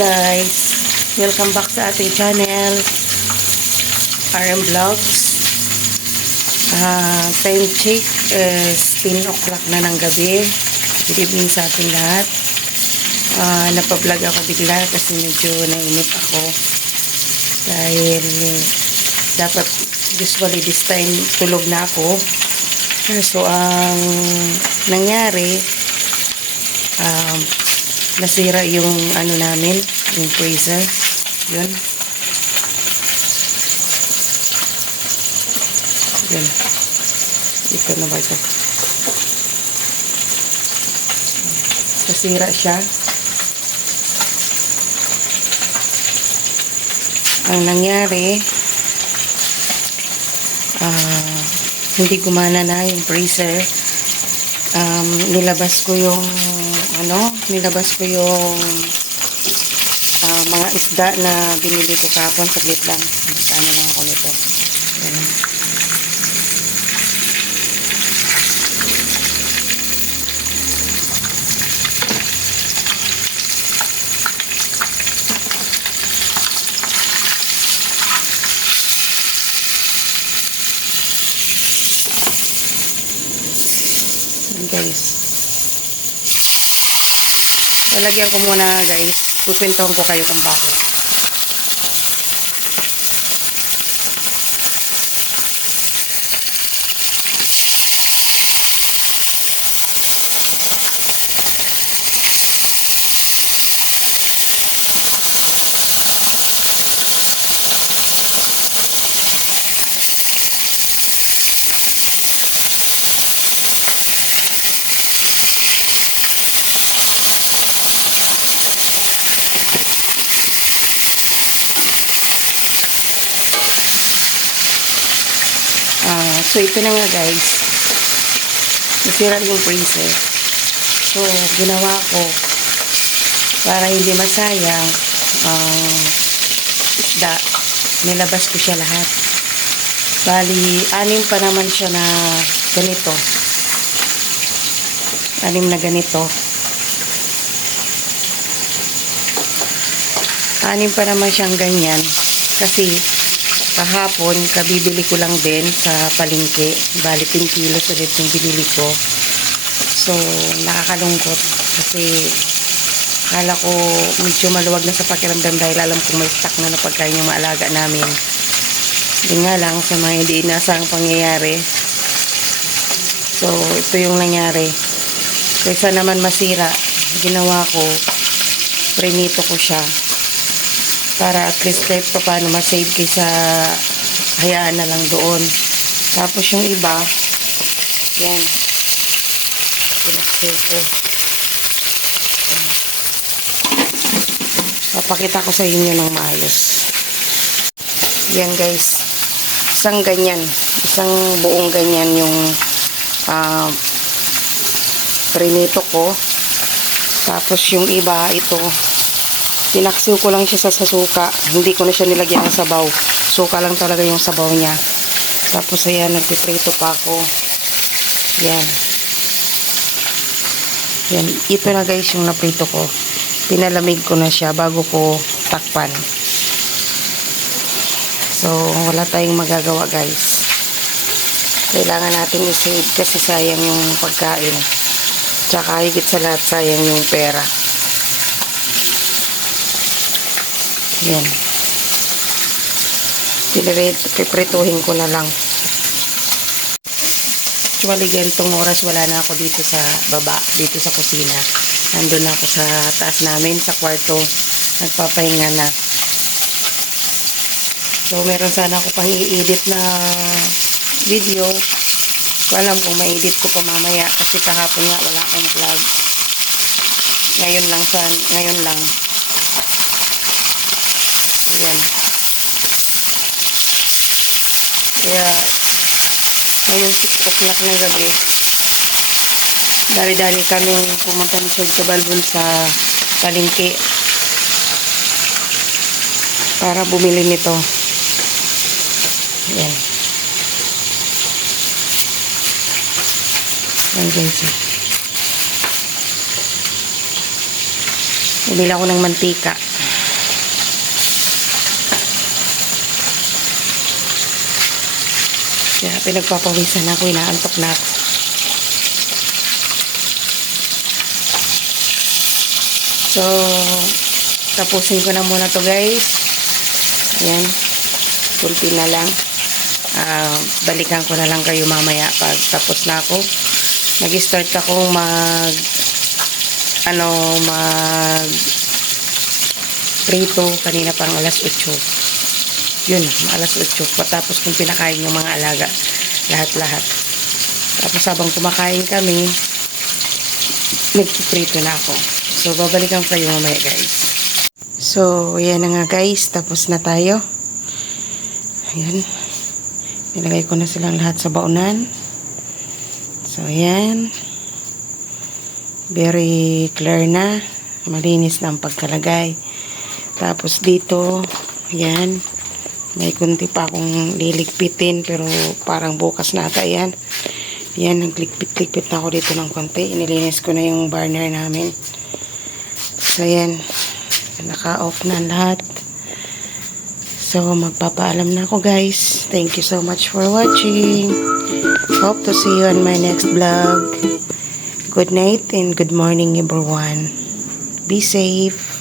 guys, welcome back sa ating channel RM Vlogs. Time check is 10 o'clock na ng gabi. Good evening sa ating lahat. Napablog ako bigla kasi medyo nainip ako dahil dapat usually this time tulog na ako. So ang nangyari, nasira yung ano namin, yung freezer. Yun. Yun. Ito na ba ito? Nasira siya. Ang nangyari, hindi gumana na yung freezer. Nilabas ko yung mga isda na binili ko kapon. Saglit lang. Ano lang ako nito. Ayan. Guys, lalagyan ko muna guys, kukwentuhan ko kayo kung bakit. So ito na nga guys, nasira yung freezer. So ginawa ko para hindi masayang isda, nilabas ko siya lahat. Bali 6 pa naman siya na ganito, 6 na ganito, 6 pa naman siyang ganyan. Kasi kahapon, kabibili ko lang din sa palengke. Bali, 10 kilos ulit yung binili ko. So, nakakalungkot. Kasi, akala ko medyo maluwag na sa pakiramdam dahil alam kong may stock na pagkain yung maalaga namin. Yun nga lang, sa mga hindi inasang pangyayari. So, ito yung nangyari. Kaysa naman masira, ginawa ko, prinito ko siya. Para at least kahit pa paano masave kaysa hayaan na lang doon. Tapos yung iba, yan. Papakita ko sa inyo ng maayos. Yan guys. Isang ganyan. Isang buong ganyan yung prinito ko. Tapos yung iba, ito. Sinaksiw ko lang siya sa suka. Hindi ko na siya nilagyan ng sabaw. Suka lang talaga yung sabaw niya. Tapos ayan, nagpiprito pa ako. Yan. Yan. Ito na guys yung naprito ko. Pinalamig ko na siya bago ko takpan. So, wala tayong magagawa guys. Kailangan natin i-save kasi sayang yung pagkain. Tsaka higit sa lahat sayang yung pera. Yan. Piprituhin ko na lang. Actually, ganitong oras wala na ako dito sa baba, dito sa kusina. Nandun ako sa taas namin, sa kwarto. Nagpapahinga na. So, meron sana ako pang i-edit na video. So, alam kung ma-edit ko pa mamaya kasi kahapon nga wala akong vlog. Ngayon lang. Yan. Kaya, ngayon 6 o'clock ng gabi, dali-dali kaming pumunta ni Sir Cabalbon sa palengke para bumili nito. Yan. Yan guys. Bumili ako ng mantika. Kaya pinagpapawisan ako, inaantok na ako. So, tapusin ko na muna to guys. Ayan. Kunti na lang. Balikan ko na lang kayo mamaya pag tapos na ako. Nag-start akong prito kanina pang alas 8. Yun, alas 8. Patapos kung pinakain yung mga alaga. Lahat-lahat. Tapos habang kumakain kami, nagpiprito na ako. So, babalikan ko kayo mamaya guys. So, yan na nga guys. Tapos na tayo. Ayan. Nilagay ko na silang lahat sa baunan. So, ayan. Very clear na. Malinis na ang pagkalagay. Tapos dito, ayan. May kunti pa akong liligpitin. Pero parang bukas na ata yan. Ayan, nagligpit-ligpit na ako dito ng konti. Inilinis ko na yung burner namin. So, ayan. Naka-off na lahat. So, magpapaalam na ako guys. Thank you so much for watching. Hope to see you on my next vlog. Good night and good morning everyone. Be safe.